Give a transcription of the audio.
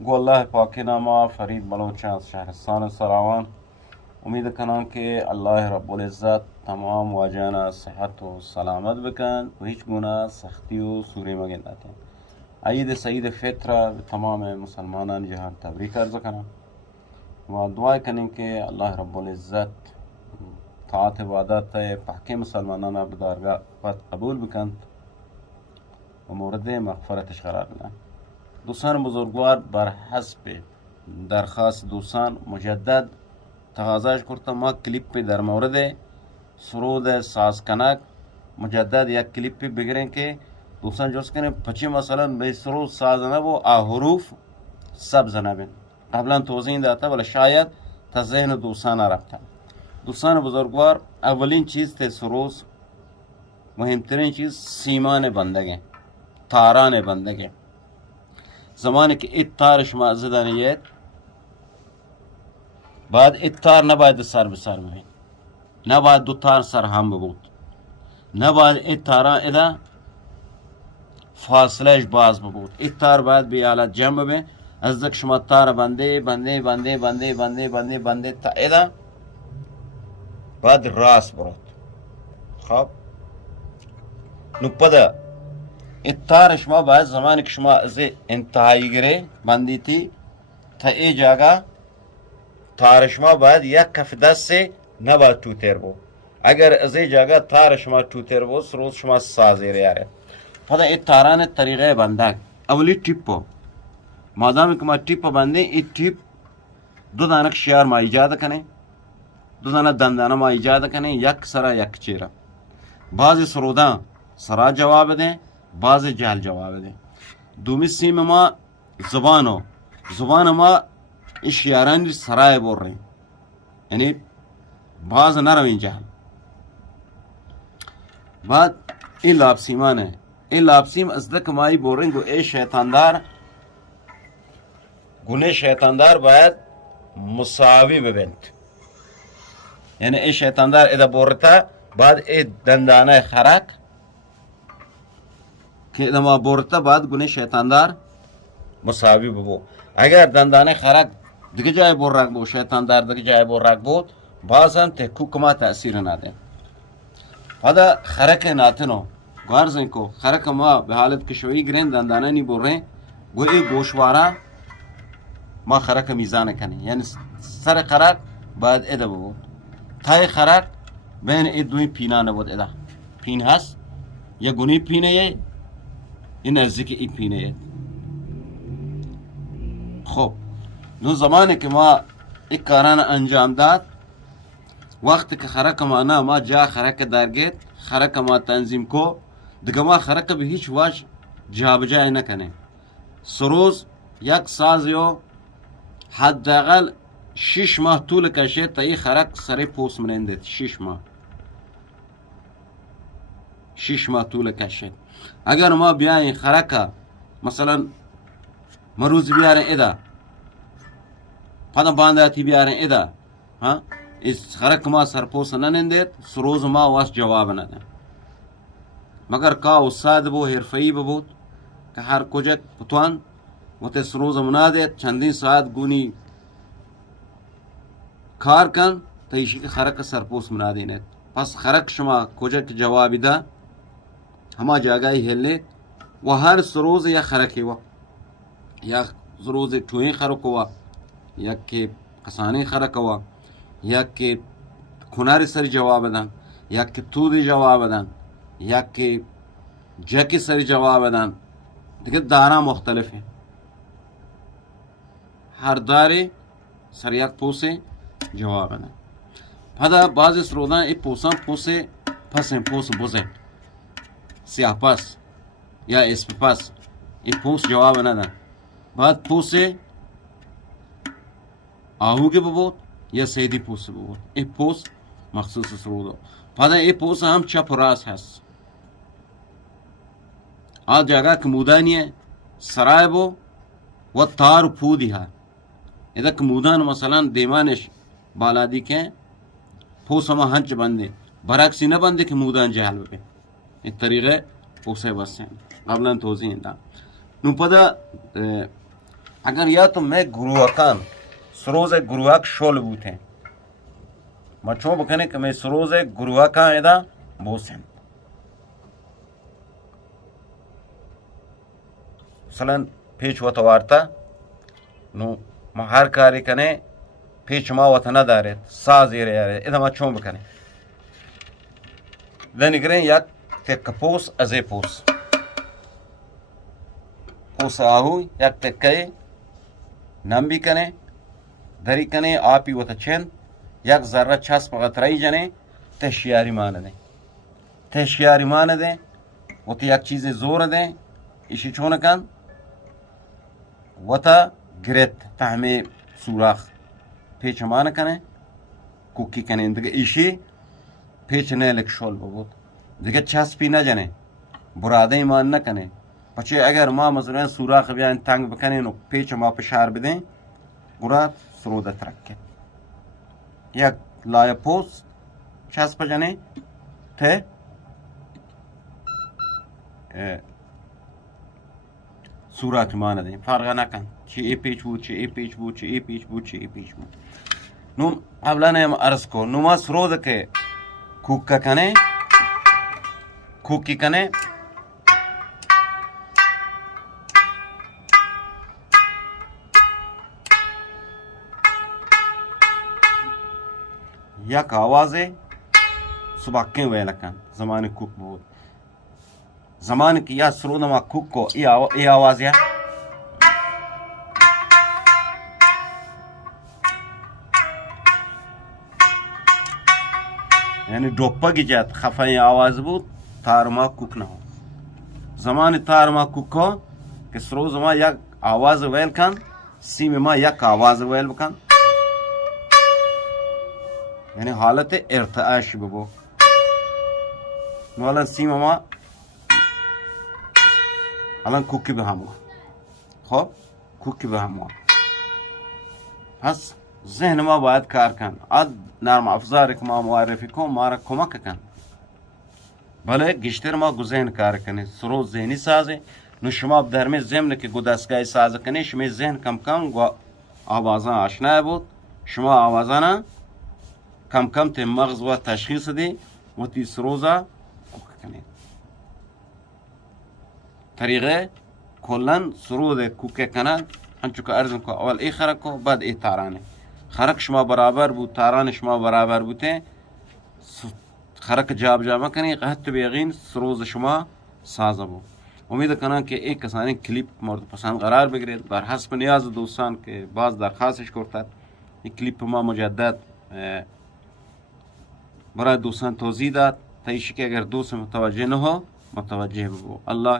گو الله پاکی ناما فرید بلوچ از شهرستان سراوان. امید کنم که الله رب العزت تمام واجانا صحت و سلامت بکن و هیچ گونه سختی و سوری مگن نتن. عید سعید فطر به تمام مسلمانان جهان تبریک عرض کنم و دعا کنیم که الله رب العزت طاعت عبادت پاکی مسلمانان به درگاه قبول بکن و مورد مغفرتش قرار بدن. دوستان بزرگوار، بر حسب درخواست دوستان مجدد تقاضاش کردم ما کلیپ در مورد سرود سازکنک مجدد یک کلیپ بگیرین که دوستان جوز کنیم پچی مثلا به سرود سازنه و حروف سبز نبین. قبلا توضیح داتا ولی شاید تا ذهن دوستان رفته. دوستان بزرگوار، اولین چیز ته سرود، مهمترین چیز سیمان بندگه، تاران بندگه. زمانی که این تار شما زدنیت بعد این تار نباید سر به سر ببین، نباید دو تار سر هم ببود، نباید این تاران ادا فاصلهش باز ببود. این تار باید به حالت جمع ببین. از دک شما تار بنده بنده بنده بنده بنده بنده بنده تا ادا بعد راست برود. خب نو پدا این تار شما باید زمانی که شما از انتهایی گره بندیتی تا ای جاگه تار شما باید یک کف دست سے نباید توتر بو. اگر از ای جاگه تار شما توتر بو سروز شما سازی ریاره. پدا ای تاران طریقه بندگ اولی ٹیپو مادامی که ما ٹیپ بنده ای ٹیپ دو دانک شیار ما ایجاد کنه، دو دانه دندانه ما ایجاد کنه، یک سرا یک چیره. بعضی سرودان سرا جواب ده، بعضی جهل جواب ده. دومی سیم ما زبان ما اشیاران سرای بور رही، یعنی بعض نروین جهل. بعد این لابسیمانه، این لابسیم از دک مایی بورین گو ای شیطاندار گونه شیطاندار باید مساوی ببند. یعنی ای شیطاندار ادا بورتا بعد ای دندانه خرک که ادا ما بورتا بعد گونه شیطاندار مساوی ببو. اگر دندانه خرک دیگه جای بور رک بود، شیطاندار دیگه جای بور رک بود، باز هم تحقیق ما تأثیر نده. حالا خرک ناتنو گارزن کو خرک ما به حالت کشویی گرین دندانه نی بور رहे گوی گوشوارا ما خرک میزان کنی، یعنی سر خرک باید ادا بود. تای خرک بین ای دوی پینا نبود. ادا پین هست یا گونی پینه یه این نزدیک ای پینه یه. خب نو زمانی که ما این کاران انجام داد، وقتی که خرک ما نه ما جا خرک درگید خرک ما تنظیم کو دیگه ما خرک به هیچ وجه جابجایی نکنه. سروز یک سازیو حداقل 6 ماه طول کشید تا این خرک سری پوست منندید. 6 ماه طول کشید. اگر ما بیاین خرک مثلا مروز بیارن ادا پدا بانداتی بیارن ادا ها اس خرک ما سر پوست ننندید سروز ما واس جواب نده. مگر کا استاد بو حرفه‌ای بود که هر کجا بتوان وقت سروز منادید چندین ساعت گونی کار کن تا ایشی که خرک سر پوست منادینید. پس خرک شما کجا که جوابی ده هما جاگاهی هلید و هر سروز یا خرکی و یا سروز چوین خرک و یا که قسانی خرک و یا که کناری سر جواب دن یا که تودی جواب دن یا که جکی سر جواب دن. دیگه دارا مختلفه، هر داری سر یک پوسه جواب دن. پدا بعضی سرودان ای پوسان پوسه پسن پوس بوزه سیاه پس یا اسپ پس ای پوس جواب ندن. بعد پوسه آهوگه بود یا سیدی پوس بود. ای پوس مخصوص سرودو. پدا ای پوس هم چپ و راست هست. آ جگه که مودانیه سرای بو و تار پودی ها. اذا که مودان مثلا دیمانش بالا دی که پوس ما هنچ بنده برعکسی نبنده که مودان جهل ببه. این طریقه پوسه بسته قبلا توضیح دادم. نو پدا اگر یادتون می گروهکان سروز گروهک شل بوده ما چون بکنه که می سروز گروهکان ایدا بوسن مثلا پیچ و توارتا نو ما هر کاری کنه پیچ ما وطن نداره سازی ریاره ایدا ما چون بکنه دنگرین یک تک پوس از پوس پوس آهوی یک تکه نم کنه دری کنه آبی و چند یک ذره چسب قطره‌ای جنه تشیاری مانده تشیاری مانده و یک چیز زور ده ایشی چون کن و تا گرت تحمی سوراخ پیچ مان کنه کوکی کنه دیگه ایشی پیچ نیلک شول بود دیگه چسبی نجنه براده ایمان نکنه پچه اگر ما مثلا سوراخ بیان تنگ بکنین و پیچ ما پشار بدین گراد سروده ترکه یک لایه پوست چسب جنه ته سوراخ ایمان دیم فرق نکن چه ای پیچ بود چه ای پیچ بود چه ای پیچ بود چه ای پیچ بود نون قبلا نیم عرض کو نو ما سروده که کوک کنه کوکی کنه یک آوازه سباکین ویل کن زمان کوک بود زمان که یا سروده ما کوک کو ای آوازه یعنی دوپا گیجت خفای آواز بود تار ما کوک نه زمان تار ما کوک کو که سروز ما یک آواز ویل کن سیم ما یک آواز ویل بکن یعنی حالت ارتعاش ببو نو الان سیم ما الان کوکی به همون خب کوکی به همون پس ذهن ما باید کار کن عاد نرم افزاری که ما معرفی کن ما را کمک کن بله گشتر ما گو ذهن کار کنه سروز ذهنی سازه نو شما بدرمی ضمن که گو دستگاه سازه کنه شما ذهن کم کم گو آوازان آشنا بود شما آوازان کم کم تی مغز و تشخیص دی و تی سروزا کوک کنید طریقه کلن سرود کوک کنن انچو که ارزم که اول ای خرک کو بعد ای تارانه خرک شما برابر بود تاران شما برابر بوده خرک جاب جا مکنی قهت بیغین سروز شما سازه بود امید کنم که یک کسانی کلیپ مورد پسند قرار بگیرید بر حسب نیاز دوستان که باز درخواستش کرده این کلیپ ما مجدد برای دوستان توضیح داد تا ایشی که اگر دوست متوجه نه هو متوجه بگو الله